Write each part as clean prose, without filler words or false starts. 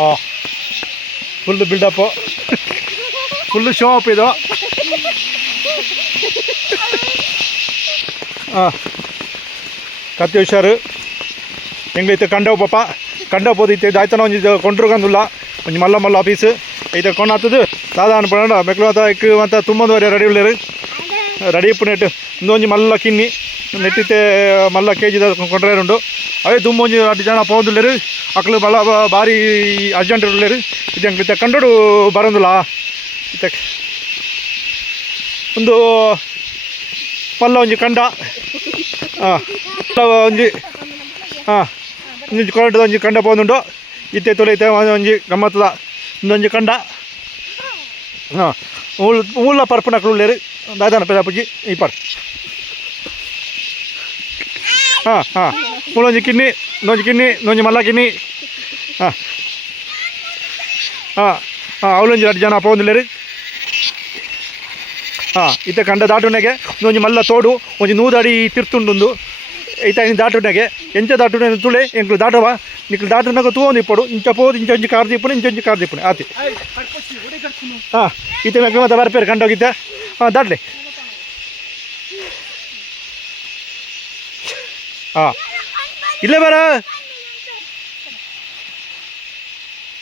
ಹಾಂ, full build-up, full show up ಇದು. ಹಾಂ, ಕತ್ತಿ ಹುಷಾರು ಹೆಂಗೈತೆ ಕಂಡವು ಪಾಪ, ಕಂಡವು పోదైతే దాయితన ಒಂಜಿ ಕೊಂಡ್ರು ಕಂದುಲ್ಲ ಒಂಜಿ ಮಲ್ಲ ಮಲ್ಲ ಆಫೀಸ್ ಐತೆ ಕೊಂಡು ಹತ್ತದು ಸಾಧಾರಣ ಪಡ ಮೆಕ್ಲು ಅಂತ ಇಕ್ಕು ಅಂತ ತುಂಬೊಂದುವರೆ ರೆಡಿ ಉಳ್ಳೇರು ರೆಡಿ ಇಪ್ಪು ನೆಟ್ಟು ಒಂದೊಂಜಿ ಮಲ್ಲ ಕಿನ್ನಿ ನೆಟ್ಟಿತ್ತೆ ಮಲ್ಲ KG ಕೊಂಡ್ರೆ ಉಂಡು ಅವೇ ತುಂಬ ಒಂಜಿ 2 ಜನ ಪೋದುಲ್ಲೇರು ಅಕ್ಲು ಮಲ್ಲ ಭಾರಿ ಅರ್ಜೆಂಟ್ ಉಳ್ಳೇರು ಇದು ಕಂಡೋಡು ಬರೋದಿಲ್ಲ ಇತ್ತೆ ಒಂದು ಮಲ್ಲ ಒಂಜಿ ಕಂಡ ಹಾಂ ಒಂಜಿ ಹಾಂ ಒಂಜಿ ಕೊರಟದ ಒಂಜಿ ಕಂಡ ಪೋದುಂಡು ಇತ್ತೆ ತೊಲೈತೆ ಒಂಜಿ ಗಮ್ಮತ್ತದ ಇನ್ನೊಂಜಿ ಕಂಡ ಹಾಂ ಮೂಲ ಪರ್ಪನಕ್ಲು ಉಳ್ಳೇರು ದಾದಾನ ಪೆದಾಪುಜಿ ಈ ಪಾಡು ಹಾಂ ಹಾಂ ಮೂಲೊಂಜಿ ಕಿನ್ನಿ ಇನ್ನೊಂಜಿ ಮಲ್ಲ ಕಿನ್ನಿ ಹಾಂ ಹಾಂ ಹಾಂ ಅವಳೊಂಜಿ 2 ಜನ ಪೋದುಲ್ಲೇರು ಹಾಂ ಇತ್ತೆ ಕಂಡ ದಾಟುನೆಗೆ ಇನ್ನೊಂಜಿ ಮಲ್ಲ ತೋಡು ಒಂಜಿ 100 ಅಡಿ ತಿರ್ತುಂಡು ಐತ ಇನ್ನು ದಾಟುನೆಗೆ ಎಂಚ ದಾಟುನೆ ತುಳೆ ಎಂಕ್ಲು ದಾಟವ ನಿಕ್ಲು ದಾಟುನಾಗ ತೂವೊಂದು ಇಪ್ಪಡು ಇಂಚ ಪೋದು ಇಂಚೊಂಜಿ ಕಾರ್ ದಿಪ್ಪುನೆ ಇಂಚೊಂಜಿ ಕಾರ್ ದಿಪ್ಪುನೆ ಆತಿ ಹಾಂ ಇತ್ತೆ ಮೆಕ್ಲು ಮತ್ತೆ ಬರ್ಪೇರು ಕಂಡೋಗಿದ್ದೆ ಹಾಂ ದಾಟ್ಲೆ ಹಾಂ ಇಲ್ಲೇ ಬರ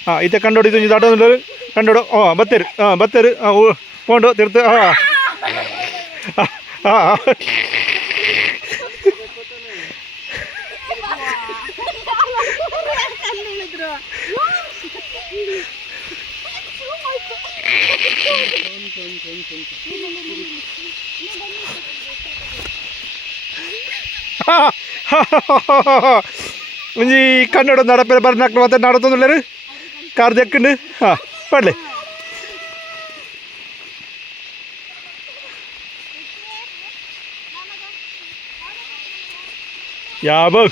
ಹಾಂ ಇತ್ತೆ ಕಂಡೋಡು ಇದೊಂದು ದಾಟೋದು ಕಂಡೋಡು ಹಾಂ ಬತ್ತೇರು ಹಾಂ ಪೋಂಡು ತಿರ್ತು ಹಾಂ ಹಾಂ ಹಾಂ ಒಂಜಿ ಕನ್ನಡ ನಡಪೆ ಬರ್ನಾಕ್ಲು ಮತ್ತೆ ನಡತೊಂದುಲ್ಲೇರು ಕಾರ್ ದೆಕ್ಕಂಡು ಹಾಂ ಪಡ್ಲೆ ಯಾಬೋ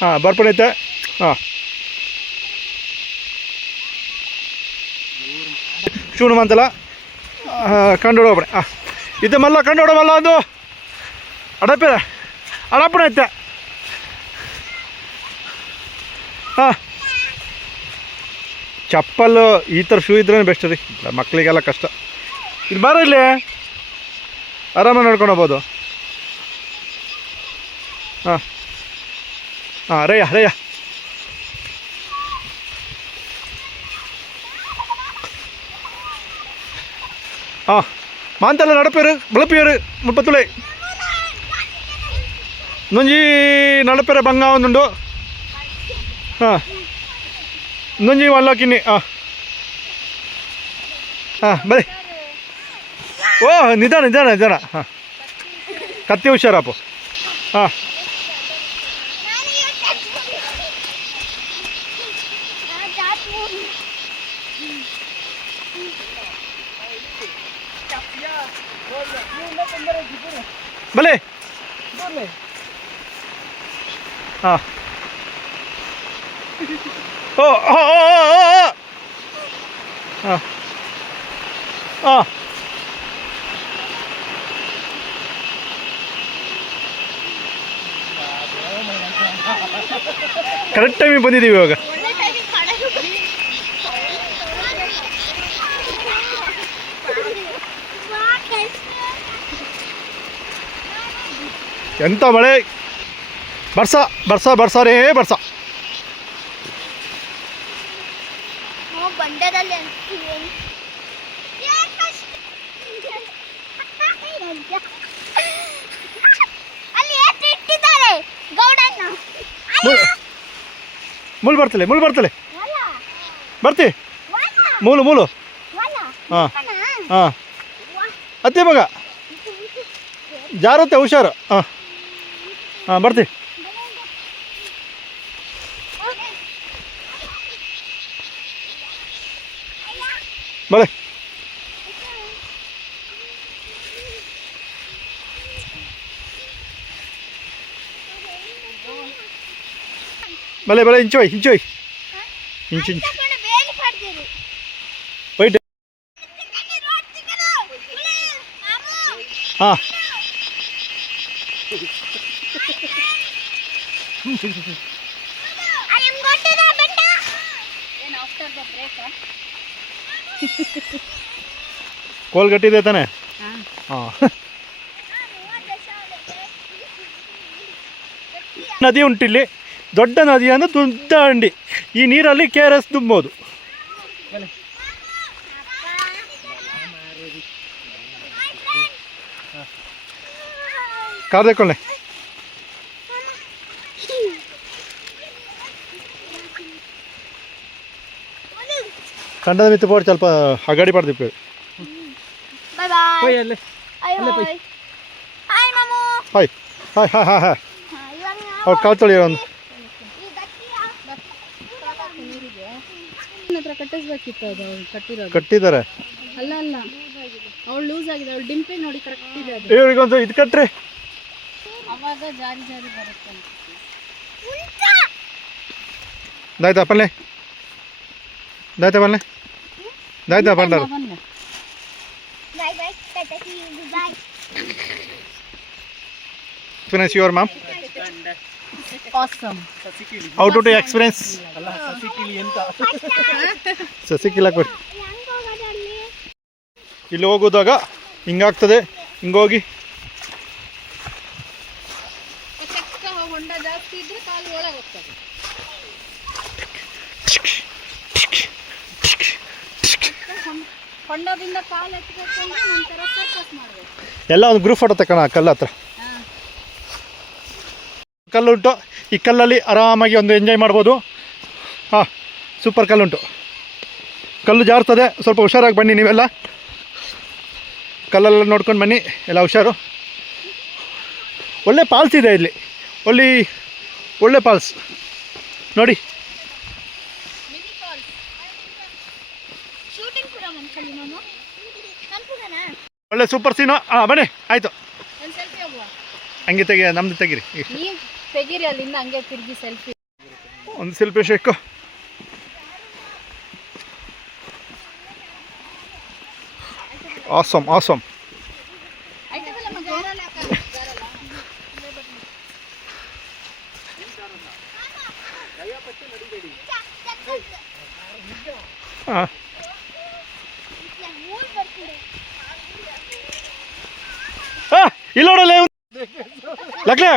ಹಾಂ ಬರ್ಪಣೈತೆ ಹಾಂ ಶೂನು ಮಂತಲ ಕಂಡೋಡು ಹೋಗ್ಬಣೆ ಹಾಂ ಇದು ಮಲ್ಲ ಕಂಡೋಡು ಮಲ್ಲ ಅದು ಅಡಪಣ ಐತೆ ಹಾಂ ಚಪ್ಪಲ್ಲು ಈ ಥರ ಶೂ ಇದ್ರೇ ಬೆಸ್ಟ್ ರೀ ಮಕ್ಕಳಿಗೆಲ್ಲ ಕಷ್ಟ ಇಲ್ಲಿ ಬಾರ ಇಲ್ಲಿ ಆರಾಮಾಗಿ ನೋಡ್ಕೊಂಡು ಹೋಗ್ಬೋದು ಹಾಂ ಹಾಂ ರಯ್ಯ ಹಾಂ ಮಾಂತೆಲ್ಲ ನಡಪೇರು ಬಳಪಿಯರು 30 ತುಲೆ ಇನ್ನೊಂಜಿ ನಡಪೇರ ಬಂಗ ಒಂದುಂಡು ಹಾಂ ಇನ್ನೊಂಜಿ ಮಲ್ಲ ಕಿನ್ನಿ ಹಾಂ ಹಾಂ ಬರೀ ಓ ನಿಧಾನ ಹಾಂ ಕತ್ತಿ ಹುಷಾರಪ್ಪು ಹಾಂ ಬಲೆ ಹಾಂ ಓ ಹಾಂ ಹಾಂ ಕರೆಕ್ಟ್ ಟೈಮಿಗೆ ಬಂದಿದ್ದೀವಿ ಇವಾಗ ಎಂಥ ಮಳೆ ಬರ್ಸಾರೇ ಬರ್ಸ ಮುಳು ಬರ್ತಲೆ ಬರ್ತಿ ಮೂಲು ಹಾಂ ಹಾಂ ಅತ್ತೆ ಮಗ ಜಾರತ್ತೆ ಹುಷಾರು ಹಾಂ ಹಾಂ ಬರ್ತಿ ಬಲೆ ಇಂಚೋಯ್ ಇಂಚು ವೈಟ್ ಹಾಂ ಕೋಲ್ ಗಟ್ಟಿದೆ ತಾನೆ. ಹಾಂ, ನದಿ ಉಂಟಿಲ್ಲಿ, ದೊಡ್ಡ ನದಿ ಅಂದರೆ ದೊಡ್ಡ ಹಂಡಿ. ಈ ನೀರಲ್ಲಿ KRS ತುಂಬೋದು. ಕಾದೆಕೊಳ್ಳೆ ಕಂಡದ ಮಿತ್ತು ಪೋಡ್ ಸ್ವಲ್ಪ ಅಗಾಡಿ ಪಡ್ದಿಪ್ಪು. ಹಾಯ್ ಹಾಯ್ ಹಾಯ್ ಹಾಯ್ ಹಾಯ್ ಹಾಯ್. ಅವ್ರು ಕಾಲು ತೊಳಿ ಒಂದು ಕಟ್ಟಿದ್ದಾರೆ. ಅಲ್ಲ ಅಲ್ಲ, ಅವಳು ಲೂಸ್ ಆಗಿದೆ, ಅವಳು ಡಿಂಪೆ ನೋಡಿ ಕರೆಕ್ಟ್ ಇದೆ. ಇವ್ರಿಗೊಂದು ಇದು ಕಟ್ರಿ, ಅವಾಗ ಜಾರಿ ಜಾರಿ ಬರುತ್ತೆ. ದಾಯ್ತಾ ಪಲ್ಲೆ, ದಾಯ್ತಾ ಪಲ್ಲೆ, ದಾಯ್ತಾ ಪಂಡಾರ. Experience your mom? Awesome. How to take experience? ಸಸಿಕಿಲ್ಲ ಕೊಡಿ. ಇಲ್ಲಿ ಹೋಗೋದಾಗ ಹಿಂಗಾಗ್ತದೆ, ಹಿಂಗೋಗಿ ಹೊಂಡ ಜಾಸ್ತಿ ಇದ್ರೆ ಕಾಲು ಒಳಗೆ ಹೋಗ್ತದೆ. ಹೊಂಡದಿಂದ ಕಾಲು ಎತ್ತಬೇಕಂದ್ರೆ ನಂತರ ಸರ್ಕಸ್ ಮಾಡಬೇಕು. ಎಲ್ಲ ಒಂದು ಗ್ರೂಪ್ ಫೋಟೋ ತಗೋಣ ಕಲ್ಲು ಹತ್ರ. ಕಲ್ಲುಂಟು, ಈ ಕಲ್ಲಲ್ಲಿ ಆರಾಮಾಗಿ ಒಂದು ಎಂಜಾಯ್ ಮಾಡ್ಬೋದು. ಹಾಂ, ಸೂಪರ್ ಕಲ್ಲುಂಟು. ಕಲ್ಲು ಜಾರ್ತದೆ, ಸ್ವಲ್ಪ ಹುಷಾರಾಗಿ ಬನ್ನಿ ನೀವೆಲ್ಲ. ಕಲ್ಲೆಲ್ಲ ನೋಡ್ಕೊಂಡು ಬನ್ನಿ, ಎಲ್ಲ ಹುಷಾರು. ಒಳ್ಳೆ ಫಾಲ್ಸ್ ಇದೆ ಇಲ್ಲಿ, ಒಳ್ಳೆ ಫಾಲ್ಸ್ ನೋಡಿ. ಒಳ್ಳೆ ಸೂಪರ್ ಸೀನು. ಹಾಂ ಬನ್ನಿ, ಆಯಿತು. ಹಂಗೆ ನಮ್ದು ತೆಗೀರಿ, ತೆಗೀರಿ ಅಲ್ಲಿಂದ ಹಂಗೆ ತಿರುಗಿ ಸೆಲ್ಫಿ. ಒಂದು ಸೆಲ್ಫಿ ಶೇಕು. Awesome awesome. ಹಾಂ, ಇಲ್ಲ ನೋಡಲ್ಲ ಲಗ್ನ.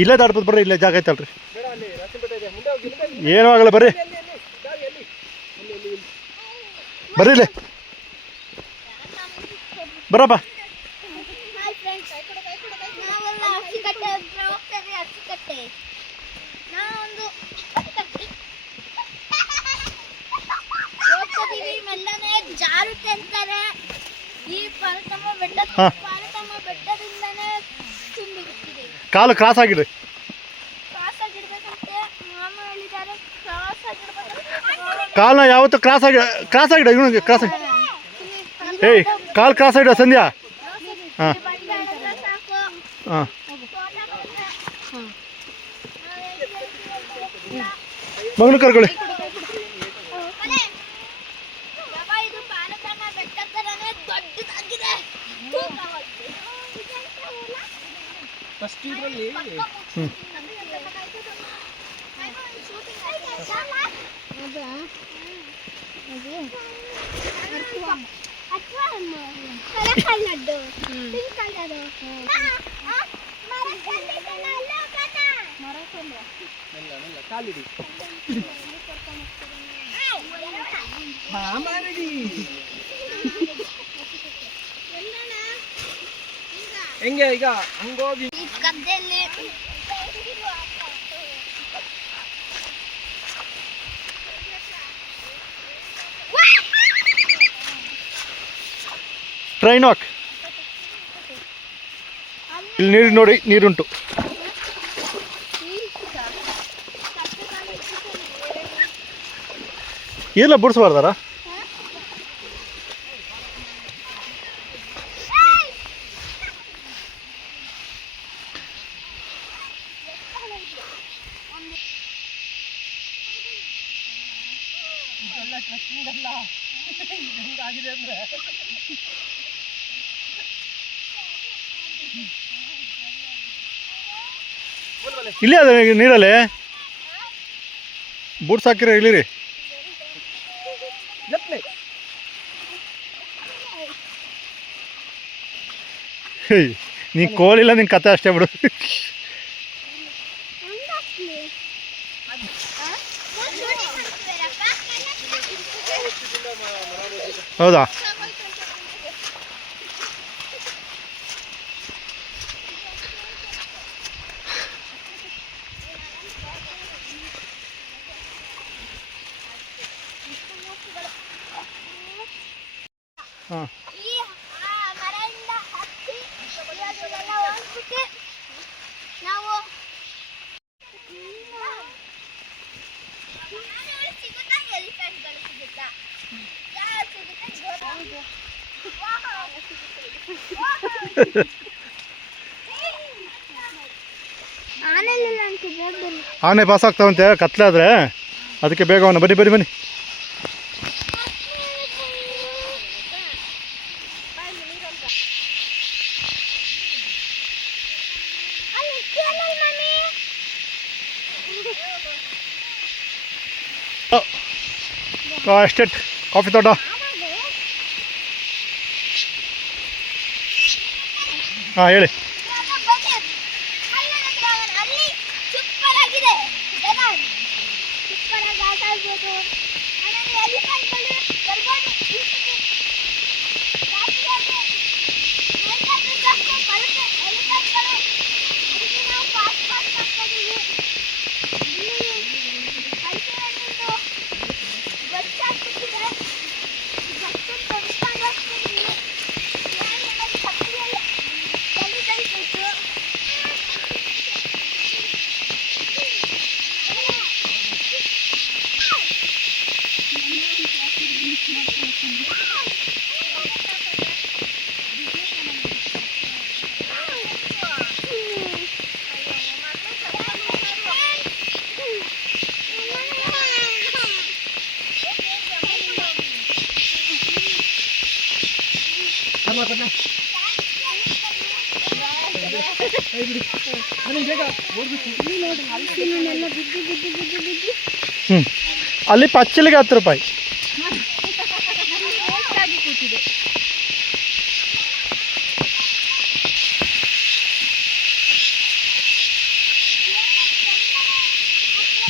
ಇಲ್ಲೇ ದಾಟ್ಬೋದು ಬರ್ರಿ, ಇಲ್ಲೇ ಜಾಗ ಐತಲ್ರಿ. ಏನೂ ಆಗಲ್ಲ ಬರ್ರಿ, ಬರ್ರಿ ಇಲ್ಲೇ ಬರಪ್ಪ. ಕಾಲು ಕ್ರಾಸ್ ಆಗಿಡ್ರಿ. ಕಾಲನ್ನ ಯಾವತ್ತು ಕ್ರಾಸ್ ಆಗಿಡ ಇವನಿಗೆ ಕ್ರಾಸ್ ಆಗಿ. ಏಯ್, ಕಾಲು ಕ್ರಾಸ್ ಆಗಿಡ ಸಂಧ್ಯಾ. ಹಾಂ ಹಾಂ, ಮಗನು ಕರ್ಕೊಳ್ಳಿ. ಹೆಂಗೆ ಈಗ ಹಂಗೋಗಿ ಟ್ರೈನ್ ವಾಕ್. ಇಲ್ಲಿ ನೀರು ನೋಡಿ, ನೀರುಂಟು. ಎಲ್ಲ ಬಿಡಿಸ್ಬಾರ್ದಾರ? ಇಲ್ಲೇ ಅದ ನೀರಲ್ಲಿ ಬೂಟ್ಸ್ ಹಾಕಿರ ಇಳಿರಿ. ನೀ ಕೋಳಿಲ್ಲ ನಿನ್ನ ಕತೆ ಅಷ್ಟೇ ಬಿಡು. ಹೌದಾ? ಹಾಂ ಆನೆ ಪಾಸ್ ಆಗ್ತಾವಂತೆ ಕತ್ಲಾದ್ರೆ, ಅದಕ್ಕೆ ಬೇಗ ಅವನು ಬನ್ನಿ ಬನ್ನಿ ಬನ್ನಿ. ಎಸ್ಟೇಟ್ ಕಾಫಿ ತೋಟ. ಹಾಂ ಹೇಳಿ. ಅಲ್ಲಿ ಪಚ್ಚಲಿಗೆ 10 ರೂಪಾಯಿ.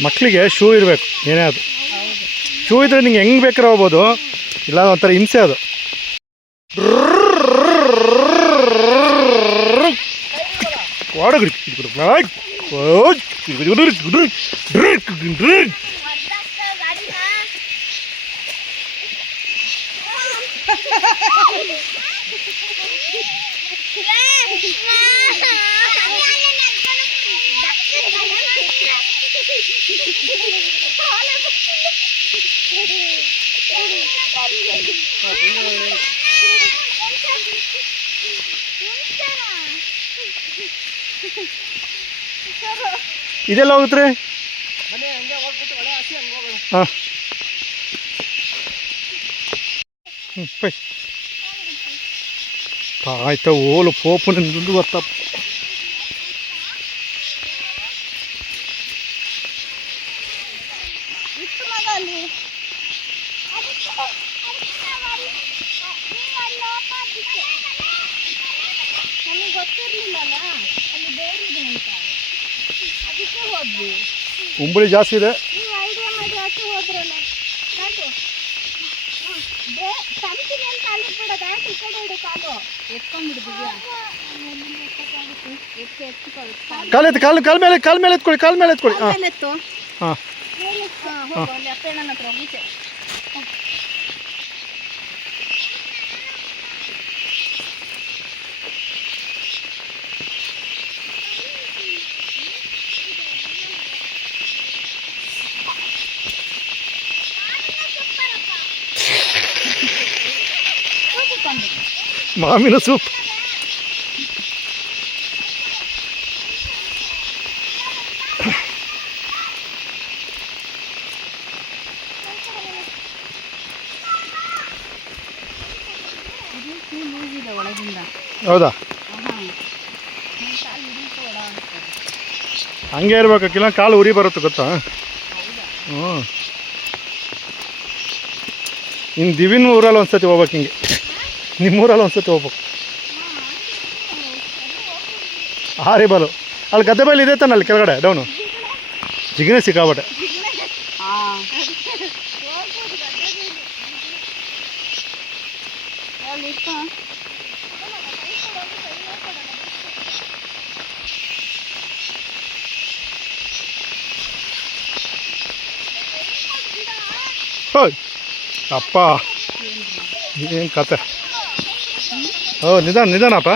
ಮಕ್ಕಳಿಗೆ ಶೂ ಇರಬೇಕು, ಏನೇ ಅದು ಶೂ ಇದ್ರೆ ನಿಂಗೆ ಹೆಂಗೆ ಬೇಕಾದ್ರೆ ಹೋಗ್ಬೋದು, ಇಲ್ಲ ಒಂಥರ ಹಿಂಸೆ ಅದು. ಇದೆಲ್ಲ ಹೋಗುತ್ತೆ. ಹಾಂ ಆಯ್ತಾ ಓಲು ಪೋಪು ದುಡ್ಡು ಗೊತ್ತ. ಉಂಬಳಿ ಜಾಸ್ತಿ ಇದೆ. ಕಾಲೆತ್ತಿ ಕಾಲ ಮೇಲೆ ಎತ್ಕೊಳ್ಳಿ. ಹಾಂ ಮಾವಿನ ಸೂಪ್. ಒಳಗಿಂದ. ಹೌದಾ? ಕಾಲು ಹಿಡಿತು ಒಳ ಅನ್ಸ್ತದೆ. ಹಂಗೆ ಇರ್ಬೇಕಿಲ್ಲ, ಕಾಲು ಉರಿ ಬರುತ್ತೆ ಗೊತ್ತಾ? ಹೌದಾ? ಹ್ಞೂ. ಇನ್ನು ದಿವಿನ ಊರಲ್ಲಿ ಒಂದ್ಸತಿ ಹೋಗ್ಬೇಕು ಹಿಂಗೆ. ನಿಮ್ಮೂರಲ್ಲಿ ಒಂದ್ಸತಿ ಹೋಗ್ಬೇಕು. ಹಾರಿಬಾಲು ಅಲ್ಲಿ ಗದ್ದೆ ಬೈಲಿ ಇದೆ ತಾನೆ, ಅಲ್ಲಿ ಕೆಳಗಡೆ ಡೌನು ಜಿಗಿನೇ ಸಿಕ್ಕಾಬಟ್ಟೆ. ಹೋಯ್ ಅಪ್ಪ, ಏನು ಕತೆ. ಓ ನಿಧಾನಪ್ಪ.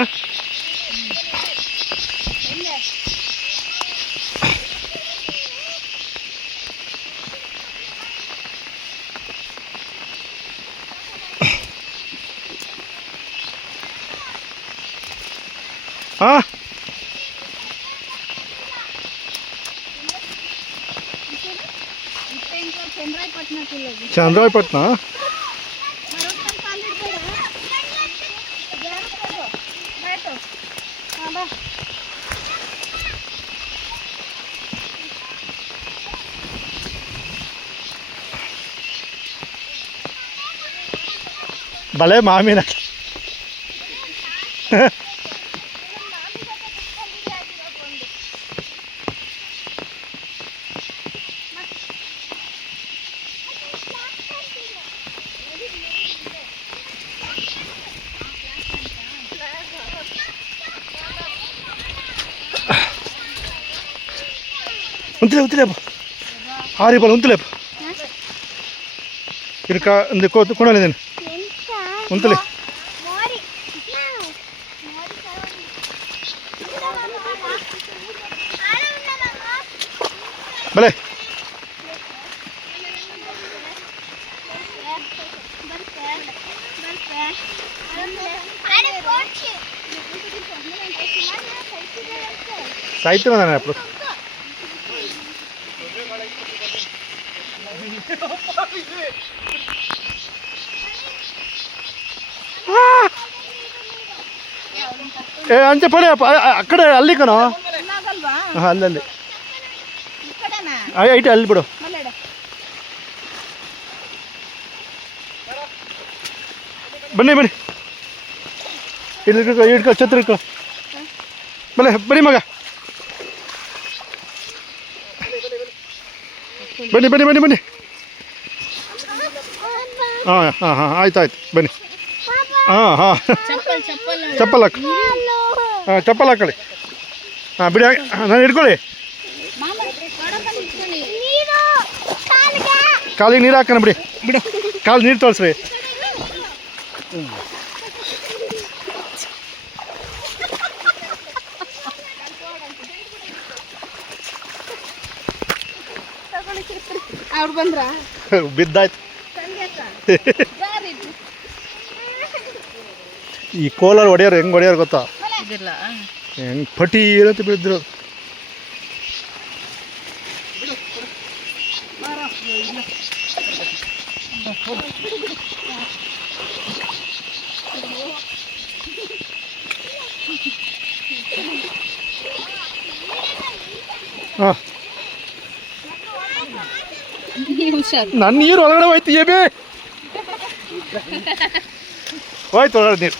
ಹಾಂ, ಚಂದ್ರಾಯಪಟ್ಟಣ. ಬಳೆ ಮಾಮಿನ ఉంతులేపు ఆరిపాలు ఉంతులేపు ఇక ఇందు కొనలేదండి ఉంతులే. భలే సాహిత్యం అన్నాను అప్పుడు. ఏ అంతే పడే అక్కడే అల్లి కనో అల్లి ಐಟೆ ಅಲ್ಲಿ ಬಿಡು. ಬನ್ನಿ ಇಲ್ಲಿ ಇಟ್ಕೊ ಛತ್ರ ಇಟ್ಕೊ. ಬನ್ನಿ ಮಗ, ಬನ್ನಿ. ಹಾಂ ಆಯ್ತು ಬನ್ನಿ. ಹಾಂ ಚಪ್ಪಲ್ ಹಾಕಿ. ಹಾಂ ಚಪ್ಪಲ್ ಹಾಕೊಳ್ಳಿ. ಹಾಂ ಬಿಡಿ, ನಾನು ಹಿಡ್ಕೊಳ್ಳಿ. ಕಾಲಿಗೆ ನೀರು ಹಾಕೋಣ ಬಿಡು, ಕಾಲು ನೀರು ತೋರಿಸ್ರಿ. ಬಿದ್ದಾಯ್ತು. ಈ ಕೋಲಾರ ಹೊಡೆಯೋರು ಹೆಂಗೆ ಹೊಡೆಯೋರು ಗೊತ್ತಾ? ಹೆಂಗೆ ಪಟಿ ಇರತ್ತೆ ಬಿದ್ದಿರೋದು. ಹಾಂ, ನನ್ನ ನೀರು ಒಳಗಡೆ ಹೋಯ್ತು. ಏಬೇ ಹೋಯ್ತು ಒಳಗಡೆ ನೀರು.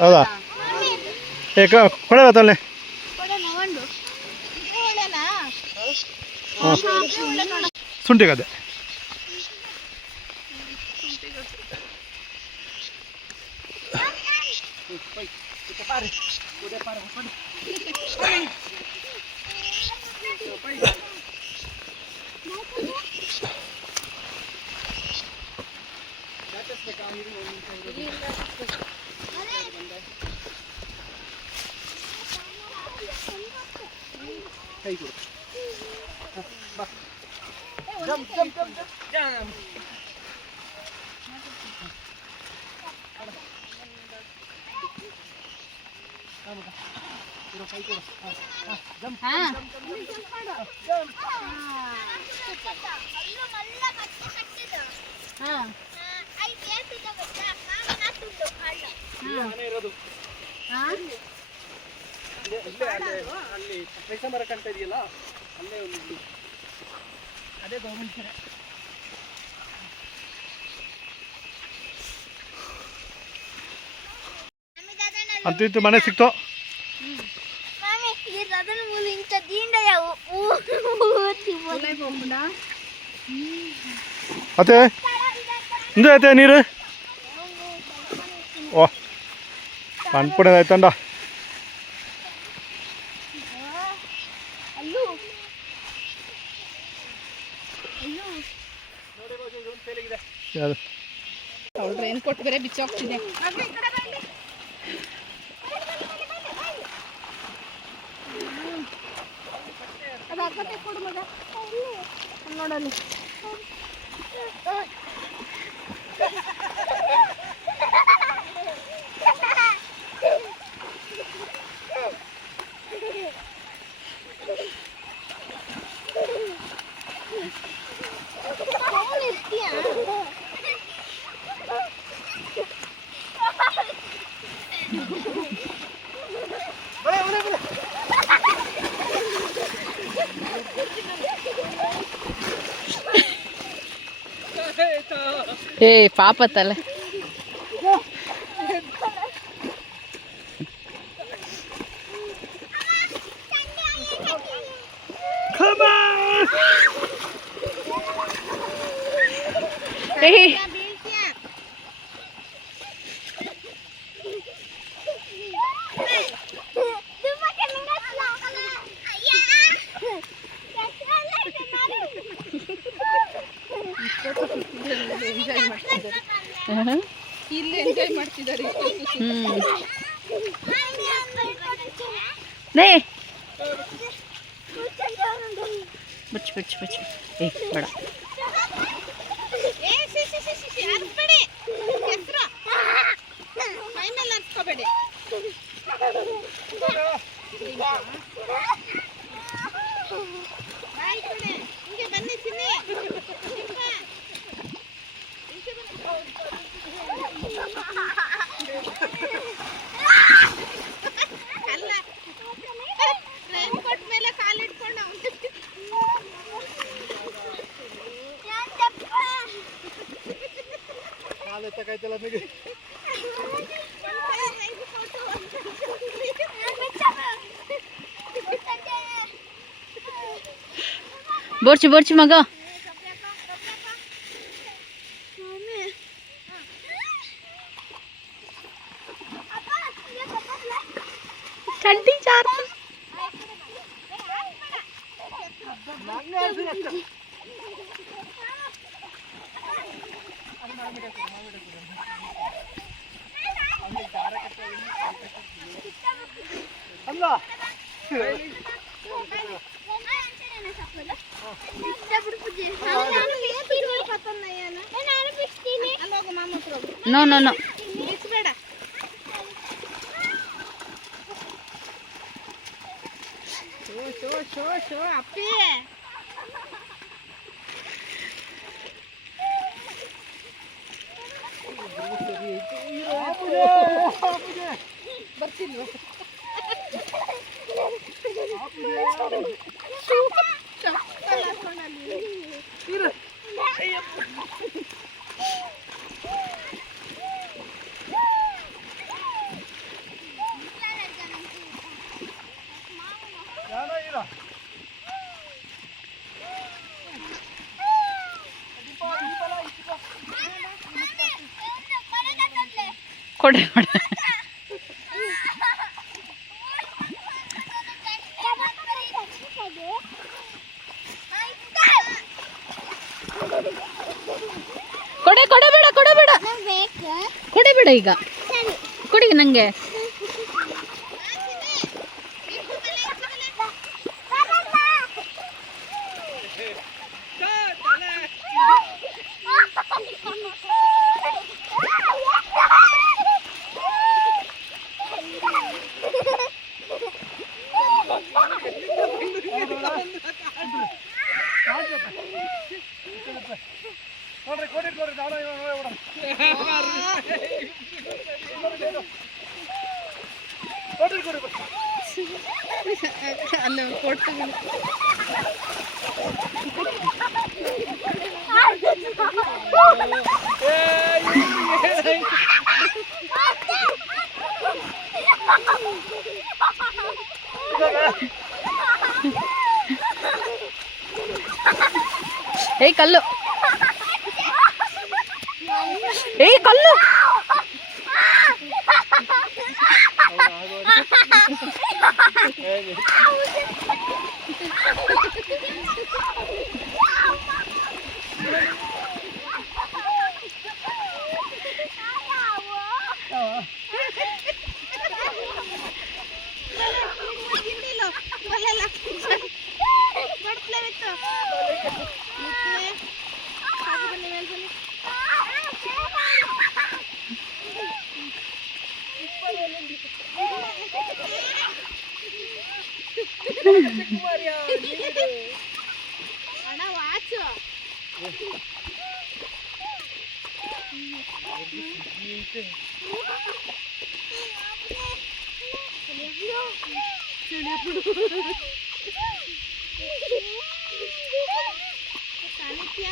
ಹೌದಾ? ಕೊಡಲ್ಲ ಶುಂಠಿ ಗದ್ದೆ. ಅಲ್ಲಿ ಮರ ಕಾಣ್ತಾ ಇದೆಯಲ್ಲ ಅಲ್ಲೇ ಒಂದು ಅದೇ ಗೌರ್ಮೆಂಟ್ ಕೆರೆ. ಅಂತೂ ಇತ್ತು ಮನೆ ಸಿಕ್ತು. ಅತ್ತೆ ಇಂದು ಐತೆ ನೀರು ಓ ಅನ್ಪಡೆ ಆಯ್ತಂಡ. ಅವಳು ರೈನ್ ಕೋಟ್ ಬೇರೆ ಬಿಚ್ಚಿ ಹೋಗ್ತಿದೆ. ನೋಡಲ್ಲಿ ಏ ಪಾಪ ತಲೆ. ಇಲ್ಲಿ ಎಂಜಾಯ್ ಮಾಡ್ತಿದ್ದಾರೆ. ಬಚ್ಚು ಬಚ್ಚು ಬಚ್ಚು ಏ ಬೇಡ. ಬೋರ್ಚು ಬೋರ್ಚು ಮಗ. ಚಡ್ಡಿ ಚಾರ ನೋ ನೋ ನೋ ಶೋ ಅಪ್ಪಿ. ಬರ್ತಿಲ್ವ ಕೊಡೆ ಕೊಡೆ. ಕೊಡೆ ಕೊಡಬೇಡ ಕೊಡಬೇಡ ಕೊಡಬೇಡ ಈಗ ಕೊಡಿ ನನಗೆ. ಅಲ್ಲ ಕೊಟ್ಟು ಏಯ್ ಕಲ್ಲು ಏಯ್ ಕಲ್ಲು ಅಣ್ಣ ವಾಚು ಸಾನಿಧ್ಯ